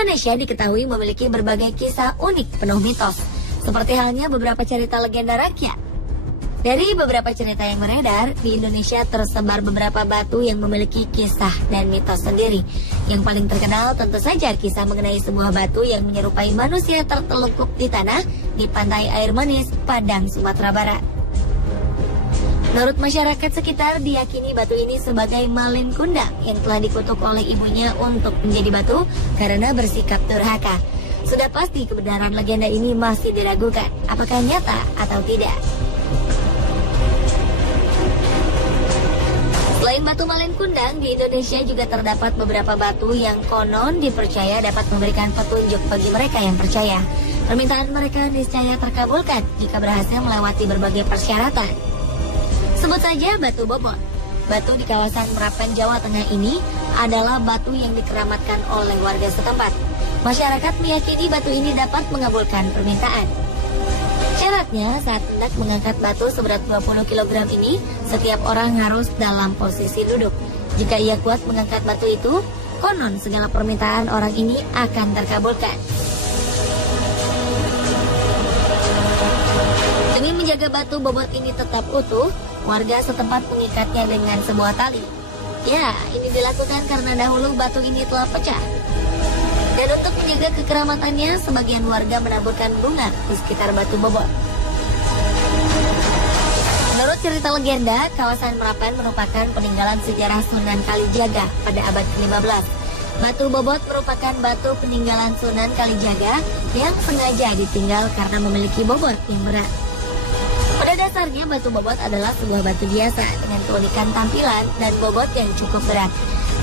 Indonesia diketahui memiliki berbagai kisah unik penuh mitos, seperti halnya beberapa cerita legenda rakyat. Dari beberapa cerita yang beredar, di Indonesia tersebar beberapa batu yang memiliki kisah dan mitos sendiri. Yang paling terkenal tentu saja kisah mengenai sebuah batu yang menyerupai manusia tertelungkup di tanah di pantai air manis, Padang, Sumatera Barat. Menurut masyarakat sekitar, diyakini batu ini sebagai malin kundang yang telah dikutuk oleh ibunya untuk menjadi batu karena bersikap durhaka. Sudah pasti kebenaran legenda ini masih diragukan, apakah nyata atau tidak. Selain batu malin kundang, di Indonesia juga terdapat beberapa batu yang konon dipercaya dapat memberikan petunjuk bagi mereka yang percaya. Permintaan mereka niscaya terkabulkan jika berhasil melewati berbagai persyaratan. Sebut saja batu bobot. Batu di kawasan Merapen, Jawa Tengah ini adalah batu yang dikeramatkan oleh warga setempat. Masyarakat meyakini batu ini dapat mengabulkan permintaan. Syaratnya, saat hendak mengangkat batu seberat 20 kg ini, setiap orang harus dalam posisi duduk. Jika ia kuat mengangkat batu itu, konon segala permintaan orang ini akan terkabulkan. Demi menjaga batu bobot ini tetap utuh, warga setempat mengikatnya dengan sebuah tali. Ya, ini dilakukan karena dahulu batu ini telah pecah. Dan untuk menjaga kekeramatannya, sebagian warga menaburkan bunga di sekitar batu bobot. Menurut cerita legenda, kawasan Merapen merupakan peninggalan sejarah Sunan Kalijaga pada abad ke-15. Batu bobot merupakan batu peninggalan Sunan Kalijaga yang sengaja ditinggal karena memiliki bobot yang berat. Pada dasarnya, batu bobot adalah sebuah batu biasa dengan keunikan tampilan dan bobot yang cukup berat.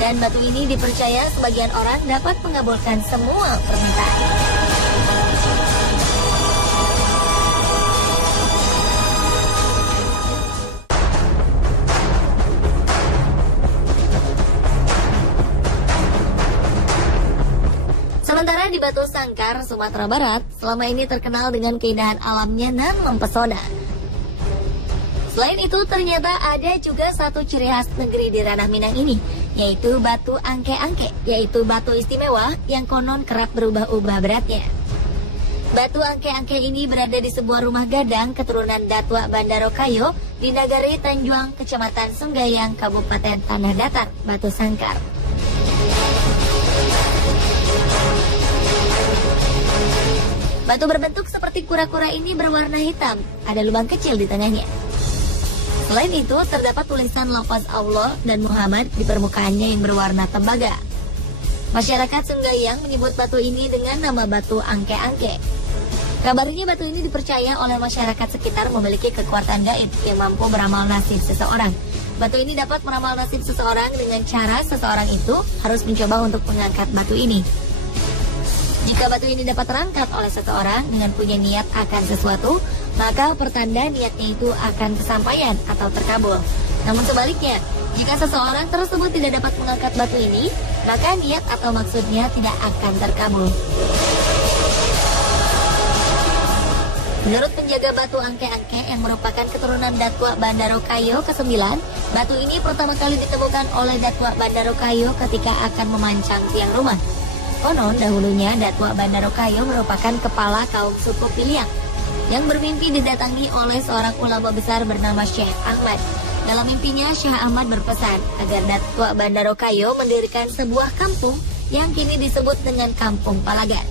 Dan batu ini dipercaya sebagian orang dapat mengabulkan semua permintaan. Sementara di Batu Sangkar, Sumatera Barat, selama ini terkenal dengan keindahan alamnya dan mempesona. Selain itu, ternyata ada juga satu ciri khas negeri di Ranah Minang ini, yaitu batu angke-angke, yaitu batu istimewa yang konon kerap berubah-ubah beratnya. Batu angke-angke ini berada di sebuah rumah gadang keturunan Datua Bandarokayo di Nagari Tanjuang, Kecamatan Sunggayang, Kabupaten Tanah Datar, Batu Sangkar. Batu berbentuk seperti kura-kura ini berwarna hitam, ada lubang kecil di tengahnya. Selain itu, terdapat tulisan lafaz Allah dan Muhammad di permukaannya yang berwarna tembaga. Masyarakat Sunggayang menyebut batu ini dengan nama batu angke-angke. Kabarnya batu ini dipercaya oleh masyarakat sekitar memiliki kekuatan gaib yang mampu beramal nasib seseorang. Batu ini dapat meramal nasib seseorang dengan cara seseorang itu harus mencoba untuk mengangkat batu ini. Jika batu ini dapat terangkat oleh seseorang dengan punya niat akan sesuatu, maka pertanda niatnya itu akan kesampaian atau terkabul. Namun sebaliknya, jika seseorang tersebut tidak dapat mengangkat batu ini, maka niat atau maksudnya tidak akan terkabul. Menurut penjaga batu angke-angke yang merupakan keturunan Datua Bandarokayo ke-9, batu ini pertama kali ditemukan oleh Datua Bandarokayo ketika akan memancang tiang rumah. Konon dahulunya Datua Bandarokayo merupakan kepala kaum suku Piliang yang bermimpi didatangi oleh seorang ulama besar bernama Syekh Ahmad. Dalam mimpinya, Syekh Ahmad berpesan agar Datua Bandarokayo mendirikan sebuah kampung yang kini disebut dengan Kampung Palagan.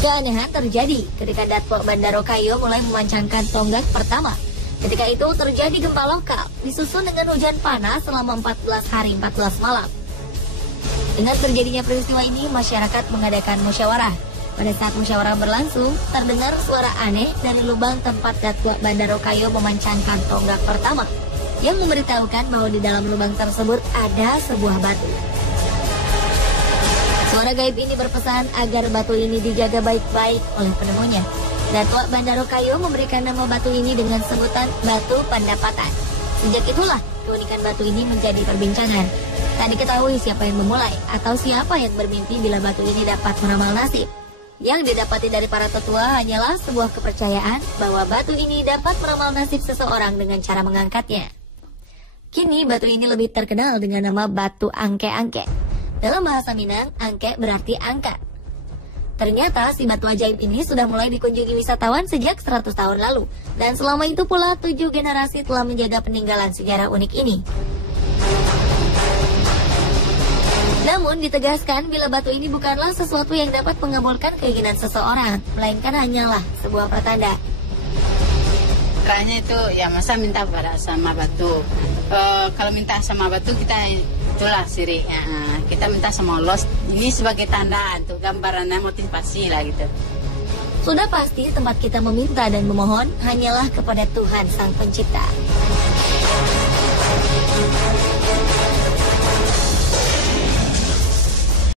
Keanehan terjadi ketika Datua Bandarokayo mulai memancangkan tonggak pertama. Ketika itu terjadi gempa lokal, disusul dengan hujan panas selama 14 hari 14 malam. Dengan terjadinya peristiwa ini, masyarakat mengadakan musyawarah. Pada saat musyawarah berlangsung, terdengar suara aneh dari lubang tempat Datua Bandarokayo memancangkan tonggak pertama, yang memberitahukan bahwa di dalam lubang tersebut ada sebuah batu. Suara gaib ini berpesan agar batu ini dijaga baik-baik oleh penemunya. Datua Bandarokayo memberikan nama batu ini dengan sebutan Batu Pandapatan. Sejak itulah, keunikan batu ini menjadi perbincangan. Tak diketahui siapa yang memulai atau siapa yang bermimpi bila batu ini dapat meramal nasib. Yang didapati dari para tetua hanyalah sebuah kepercayaan bahwa batu ini dapat meramal nasib seseorang dengan cara mengangkatnya. Kini batu ini lebih terkenal dengan nama batu angke-angke. Dalam bahasa Minang, angke berarti angkat. Ternyata si batu ajaib ini sudah mulai dikunjungi wisatawan sejak 100 tahun lalu. Dan selama itu pula 7 generasi telah menjaga peninggalan sejarah unik ini. Namun ditegaskan bila batu ini bukanlah sesuatu yang dapat mengabulkan keinginan seseorang, melainkan hanyalah sebuah pertanda. Caranya itu ya masa minta pada sama batu. Kalau minta sama batu kita itulah sirik. Kita minta sama Allah. Ini sebagai tanda untuk gambarannya motivasi lah gitu. Sudah pasti tempat kita meminta dan memohon hanyalah kepada Tuhan Sang Pencipta.